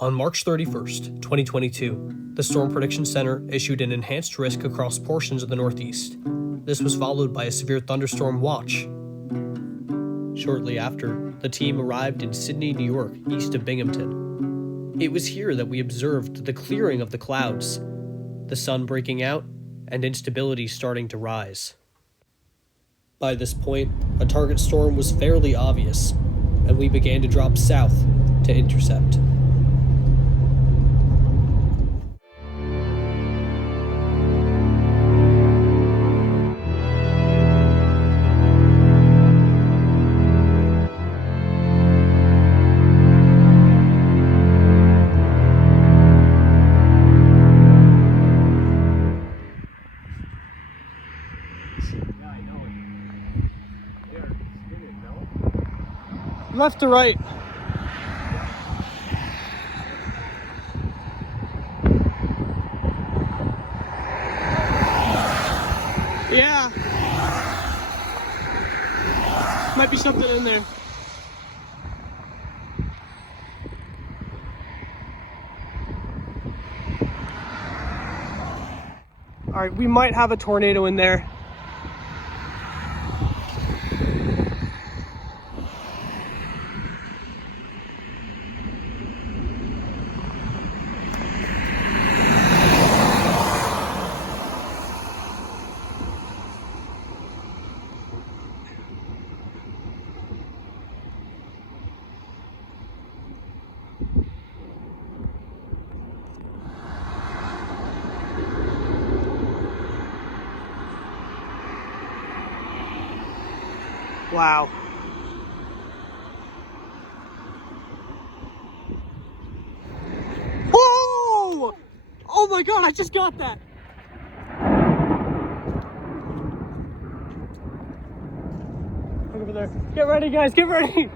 On March 31st, 2022, the Storm Prediction Center issued an enhanced risk across portions of the Northeast. This was followed by a severe thunderstorm watch. Shortly after, the team arrived in Sydney, New York, east of Binghamton. It was here that we observed the clearing of the clouds, the sun breaking out, and instability starting to rise. By this point, a target storm was fairly obvious, and we began to drop south to intercept. Left to right. Yeah. Might be something in there. All right, we might have a tornado in there. Wow. Whoa! Oh my God, I just got that. Look over there. Get ready, guys, get ready.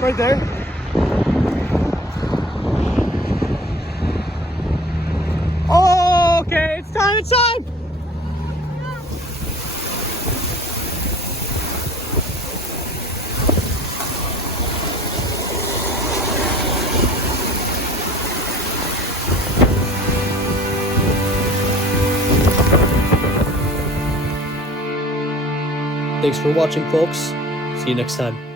Right there. Oh, okay, it's time, it's time! Thanks for watching, folks. See you next time.